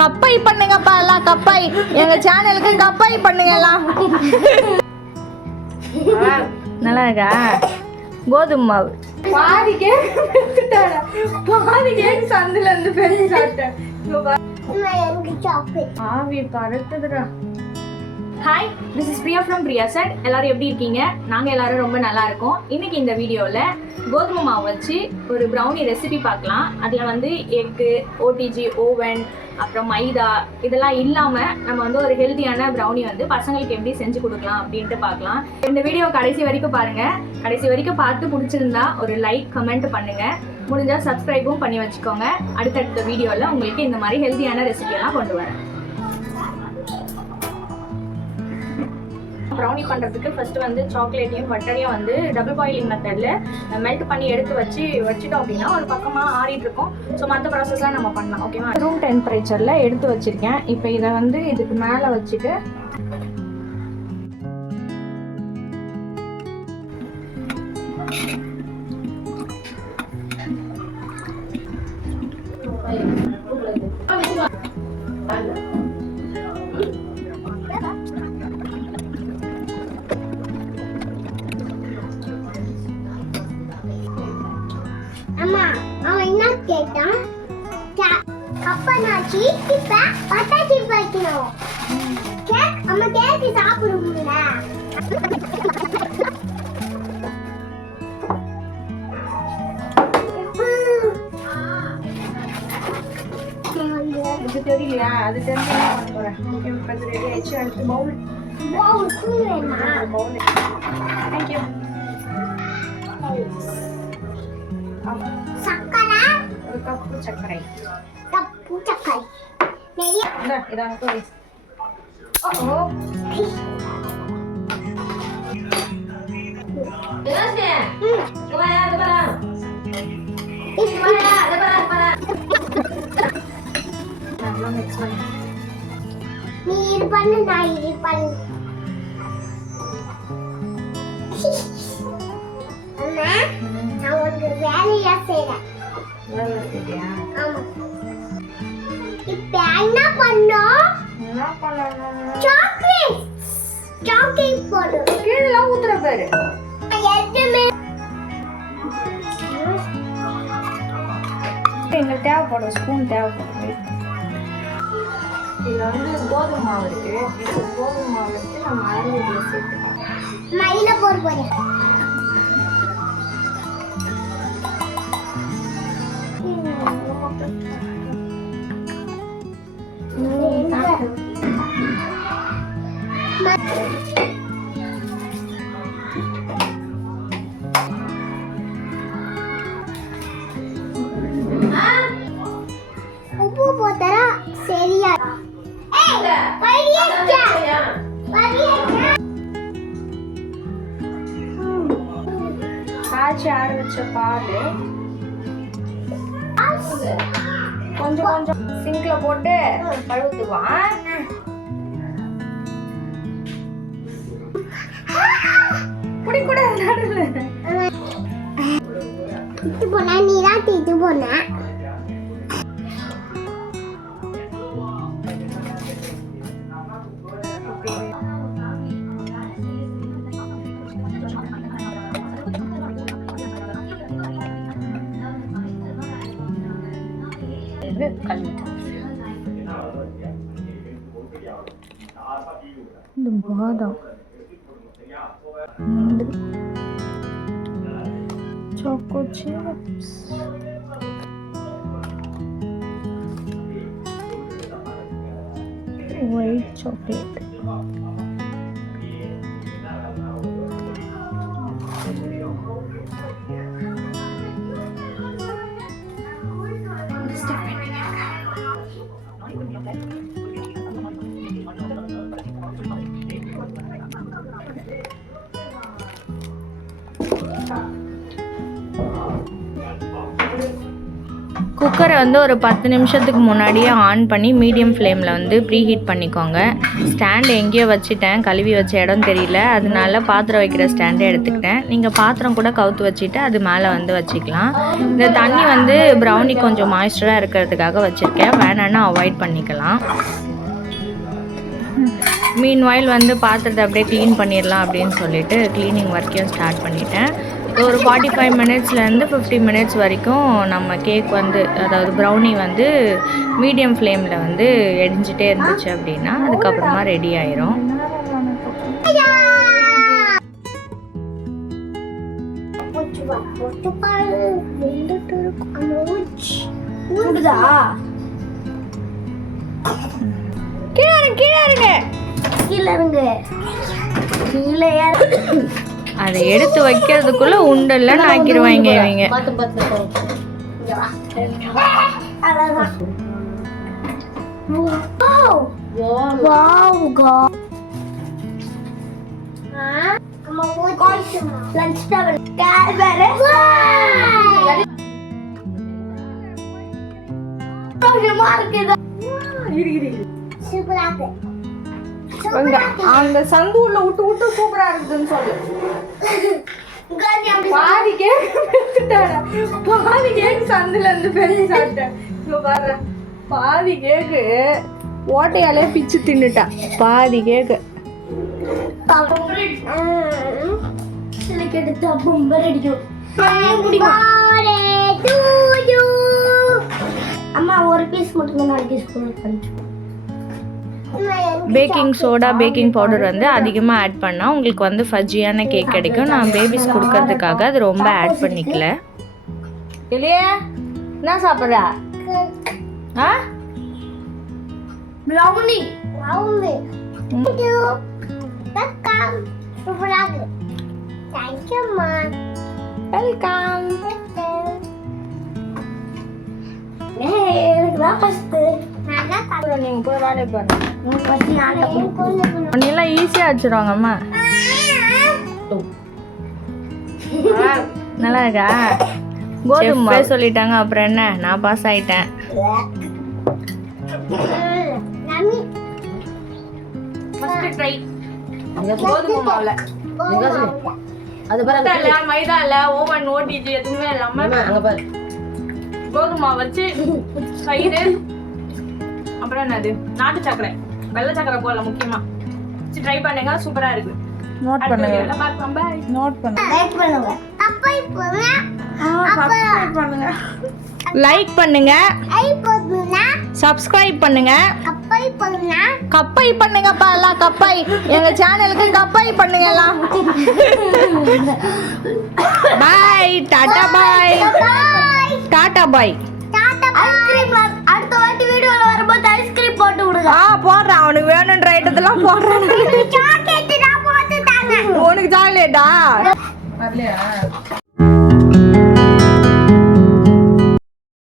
கப்பை பண்ணுங்கப்பா எல்லாம், கப்பை எங்க சேனலுக்கு கப்பை பண்ணுங்க எல்லாம். நல்லா இருக்கா? கோதுமை மாவு பாதி கேக் சந்தில இருந்து பெரிய சாப்பிட்டேன். ஆவி பறக்குதுடா. Hi, this is Priya from Priya செட். எல்லாரும் எப்படி இருக்கீங்க? நாங்கள் எல்லாரும் ரொம்ப நல்லா இருக்கோம். இன்னைக்கு இந்த வீடியோவில் கோதுமை மாவு வச்சு ஒரு ப்ரௌனி ரெசிபி பார்க்கலாம். அதில் வந்து எக்கு, ஓடிஜி, ஓவன், அப்புறம் மைதா இதெல்லாம் இல்லாமல் நம்ம வந்து ஒரு ஹெல்த்தியான ப்ரௌனி வந்து பசங்களுக்கு எப்படி செஞ்சு கொடுக்கலாம் அப்படின்ட்டு பார்க்கலாம். இந்த வீடியோ கடைசி வரைக்கும் பாருங்கள். கடைசி வரைக்கும் பார்த்து பிடிச்சிருந்தா ஒரு லைக், கமெண்ட் பண்ணுங்கள். முடிஞ்சால் சப்ஸ்கிரைபும் பண்ணி வச்சுக்கோங்க. அடுத்தடுத்த வீடியோவில் உங்களுக்கு இந்த மாதிரி ஹெல்த்தியான ரெசிபியெல்லாம் கொண்டு வரேன். ப்ரௌனி பண்ணுறதுக்கு ஃபஸ்ட்டு வந்து சாக்லேட்டையும் பட்டரையும் வந்து டபுள் பாயிலிங் மெத்தடில் மெல்ட் பண்ணி எடுத்து வச்சுட்டோம் அப்படின்னா ஒரு பக்கமாக ஆறிட்டு இருக்கும். ஸோ மற்ற ப்ராசஸ்லாம் நம்ம பண்ணலாம். ஓகேவா? ரூம் டெம்பரேச்சரில் எடுத்து வச்சுருக்கேன். இப்போ இதை வந்து இதுக்கு மேலே வச்சுட்டு அம்மா அவன் என்ன கேட்டான்? அப்பா நான் சீஸ் பட்டாச்சி வைக்கணும். கேக் அம்மா கேக் சாப்பிடுவோம்ல. இது தெரியலையா? அது தெரிஞ்சு என்ன பண்ண போறேன். இப்போ ரெடி ஆயிடுச்சு. அடுத்து பவுல் பவுல் தேங்க்யூ. சக்கரை ஒரு கப்பு சர்க்கரை. இதாங்க போய். ஓ நீ இது பண்ணு, நான் இது பண்ணு. அம்மா நான் ஒரு வேலையா செய்றேன். ஆமா. இப்ப என்ன பண்ணோம்? சாக்லேட் போடு. கீழே ஊத்துற பேரு எதுமே எங்களுக்கு தேவைப்படும். ஸ்பூன் தேவைப்படும். இதில் வந்து கோதுமை மாவு இருக்கு. இது கோதுமை மாவு எடுத்து நம்ம அரைவில் சேர்த்துக்கலாம். மயில போட போறேன். உப்பு போட்டா சரியா? காய்ச்சி ஆற வச்ச பால் கொஞ்சம் கொஞ்சம் சிங்க்ல போட்டு கழுவுத்துவான். குடி கூட இது போனா நீ தான் இது போன. இந்த பாதாம், choco chips, white chocolate, குக்கரை வந்து ஒரு 10 நிமிஷத்துக்கு முன்னாடியே ஆன் பண்ணி மீடியம் ஃப்ளேமில் வந்து ப்ரீ ஹீட் பண்ணிக்கோங்க. ஸ்டாண்ட் எங்கேயோ வச்சுட்டேன், கழுவி வச்ச இடம் தெரியல, அதனால பாத்திரம் வைக்கிற ஸ்டாண்டே எடுத்துக்கிட்டேன். நீங்கள் பாத்திரம் கூட கவுத்து வச்சுட்டு அது மேலே வந்து வச்சுக்கலாம். இந்த தண்ணி வந்து ப்ரௌனி கொஞ்சம் மாய்ஸ்சராக இருக்கிறதுக்காக வச்சுருக்கேன், வேணான்னா அவாய்ட் பண்ணிக்கலாம். மீன்வாயில் வந்து பாத்திரத்தை அப்படியே க்ளீன் பண்ணிடலாம் அப்படின்னு சொல்லிட்டு க்ளீனிங் ஒர்க்கையும் ஸ்டார்ட் பண்ணிட்டேன். ஒரு 45 மினிட்ஸ்லேருந்து 50 மினிட்ஸ் வரைக்கும் நம்ம கேக் வந்து, அதாவது ப்ரௌனி வந்து மீடியம் ஃப்ளேமில் வந்து எரிஞ்சிட்டே இருந்துச்சு அப்படின்னா அதுக்கப்புறமா ரெடி ஆயிரும். அதை எடுத்து வைக்கிறதுக்குள்ள உண்டெல்லாம் ஆக்கிடுவாங்க இவங்க. அந்த சங்கு உள்ள விட்டு விட்டு சூப்பரா இருக்குதுன்னு சொல்லு. பாதி கேக்கு சந்துல இருந்து பெருசு சாப்பிட்டேன். பாதி கேக்கு ஓட்டையாலே பிச்சு தின்னுட்டா. பாதி கேக்கு அம்மா ஒரு பீஸ் மட்டும் நாளைக்கு ஸ்கூலுக்கு அனுப்பிச்சு. பேக்கிங் சோடா, பேக்கிங் பவுடர் வந்து அதிகமாக ஆட் பண்ணால் உங்களுக்கு வந்து ஃபஜ்ஜியான கேக் கிடைக்கும். நான் பேபிஸ் கொடுக்கறதுக்காக அது ரொம்ப ஆட் பண்ணிக்கல. இல்லையே என்ன சாப்பிட்றா? Brownie welcome. சூப்பரா இருக்கு. தேங்க் யூ அம்மா. வெல்கம். எனக்கு தான் ஃபர்ஸ்ட். நீங்கள் போய் வேலையை பாருங்க. ஒன்னெல்லாம் ஈஸியாக வச்சுருவாங்க அம்மா. நல்லா இருக்கா? கோதுமை சொல்லிட்டாங்க, அப்புறம் என்ன, நான் பாஸ் ஆயிட்டேன். கோதுமை மாவுல மைதா இல்ல, ஓவன் ஓட்டிட்டு எதுவுமே இல்லாம கோதுமை வச்சு தயிர், அப்புறம் என்னது நாட்டு சக்கரை, வெள்ளை சக்கரை போடல முக்கியமா. ட்ரை பண்ணுங்க, சூப்பரா இருக்கு. நோட் பண்ணுங்க, நோட் பண்ணுங்க, லைக் பண்ணுங்க, சப்ஸ்கிரைப் பண்ணுங்க, கப்பை பண்ணுங்கப்பா எல்லாம். கப்பை எங்க சேனலுக்கு கப்பை பண்ணுங்க எல்லாம். பாய், டாடா பாய், டாடா பாய். போடுறான், அவனுக்கு வேணுன்ற ஐட்டத்தெல்லாம் போடுறான். உனக்கு சாக்லேட்டா?